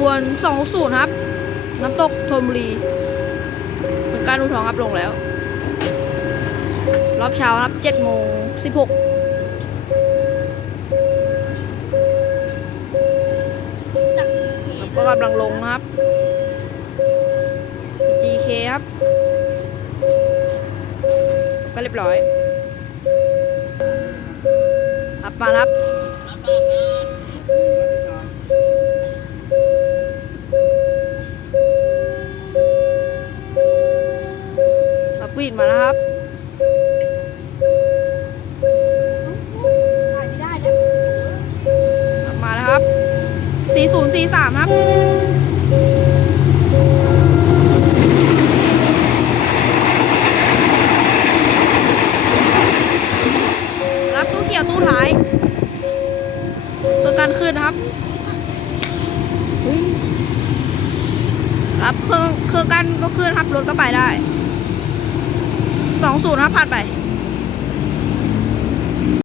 บวน260ครับ น้ำตกธนบุรีเหมือนการอุทองครับลงแล้ว รอบเช้าครับ7โมง16ก็กำลังลงนะครับ GK ครับ ก็เรียบร้อยครับมาครับ รับวีดมาแล้วครับถ่ายไม่ได้นะกลับมาแล้วครับ 4043 ครับรับตู้เขียวตู้ท้ายเพื่อการขึ้นครับรับเครื่องเครื่องกันก็ขึ้นครับรถก็ไปได้ สองศูนย์ผ่านไป